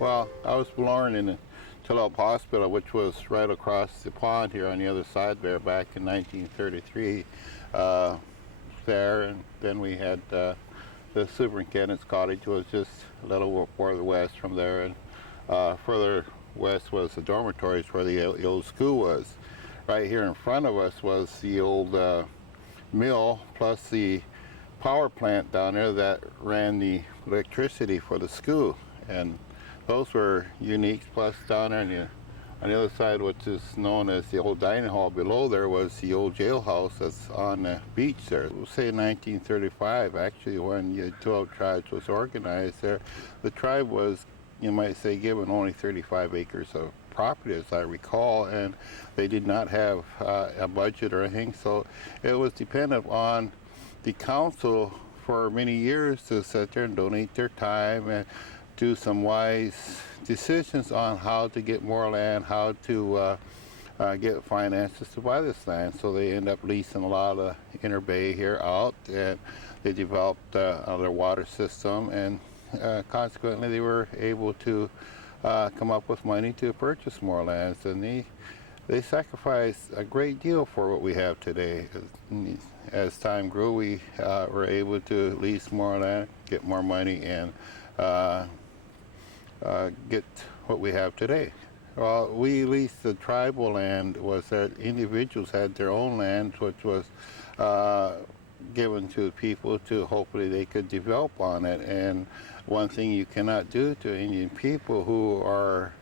Well, I was born in the Tulalip Hospital, which was right across the pond here on the other side there back in 1933 there. And then we had the superintendent's cottage was just a little further west from there. And further west was the dormitories where the old school was. Right here in front of us was the old mill plus the power plant down there that ran the electricity for the school. And those were unique. Plus down there on the other side, which is known as the old dining hall below there, was the old jailhouse that's on the beach there. We'll say 1935, actually, when the Tulalip Tribes was organized there. The tribe was, you might say, given only 35 acres of property, as I recall, and they did not have a budget or anything, so it was dependent on the council for many years to sit there and donate their time and do some wise decisions on how to get more land, how to get finances to buy this land. So they end up leasing a lot of inner bay here out, and they developed their water system, and consequently they were able to come up with money to purchase more lands, and they sacrificed a great deal for what we have today. As time grew, we were able to lease more land, get more money, and get what we have today. Well, we leased the tribal land, was that individuals had their own land, which was given to people to hopefully they could develop on it. And one thing you cannot do to Indian people who are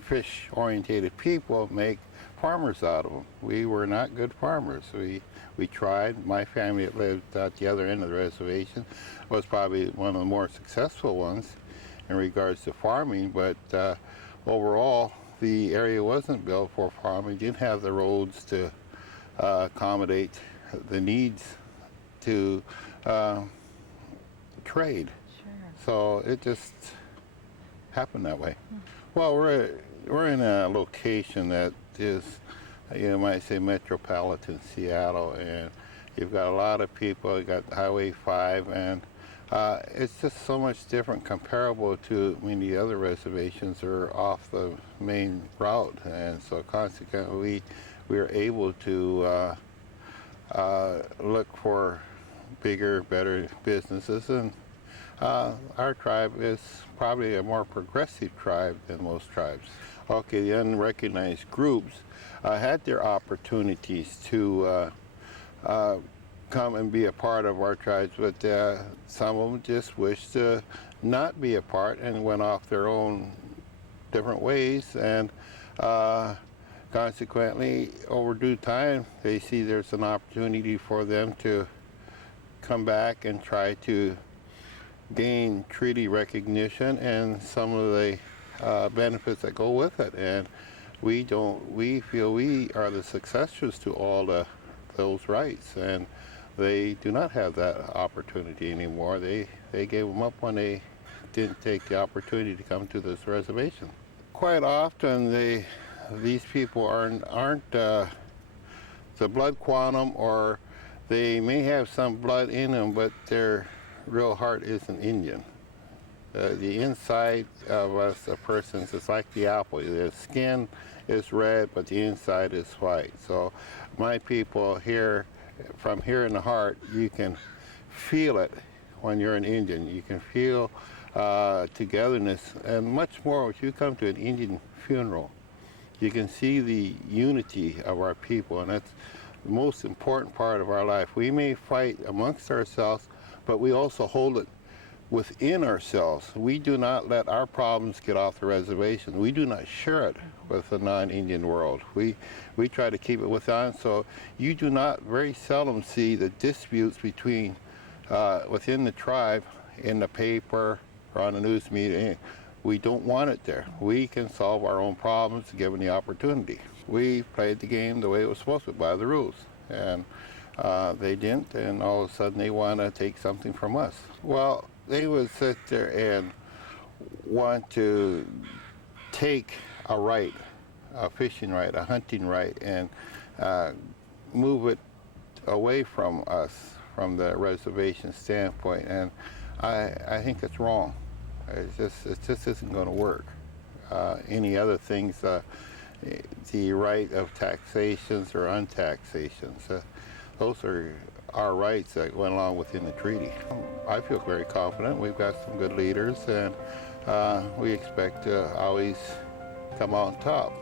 fish-orientated people, make farmers out of them. We were not good farmers. We tried. My family that lived at the other end of the reservation was probably one of the more successful ones in regards to farming, but overall the area wasn't built for farming. Didn't have the roads to accommodate the needs to trade. Sure. So it just happened that way. Well, we're in a location that is, you might say, metropolitan Seattle, and you've got a lot of people. You got Highway 5, and it's just so much different comparable to many other reservations that are off the main route, and so consequently we are able to look for bigger, better businesses, and our tribe is probably a more progressive tribe than most tribes. Okay, the unrecognized groups had their opportunities to come and be a part of our tribes, but some of them just wished to not be a part and went off their own different ways, and consequently, over due time, they see there's an opportunity for them to come back and try to gain treaty recognition and some of the benefits that go with it. And we feel we are the successors to all those rights, and they do not have that opportunity anymore. They gave them up when they didn't take the opportunity to come to this reservation. Quite often these people aren't the blood quantum, or they may have some blood in them, but their real heart isn't Indian. The inside of us, a person's, is like the apple. The skin is red, but the inside is white. So my people here, from here in the heart, you can feel it when you're an Indian. You can feel togetherness, and much more if you come to an Indian funeral. You can see the unity of our people, and that's the most important part of our life. We may fight amongst ourselves, but we also hold it within ourselves. We do not let our problems get off the reservation. We do not share it with the non-Indian world. We try to keep it within, so you do not very seldom see the disputes between within the tribe in the paper or on the news media. We don't want it there. We can solve our own problems given the opportunity. We played the game the way it was supposed to, by the rules, and they didn't, and all of a sudden they want to take something from us. Well, they would sit there and want to take a right, a fishing right, a hunting right, and move it away from us, from the reservation standpoint, and I think it's wrong. It just isn't going to work. any other things, the right of taxations or untaxations. Those are our rights that went along within the treaty. I feel very confident. We've got some good leaders, and we expect to always come out on top.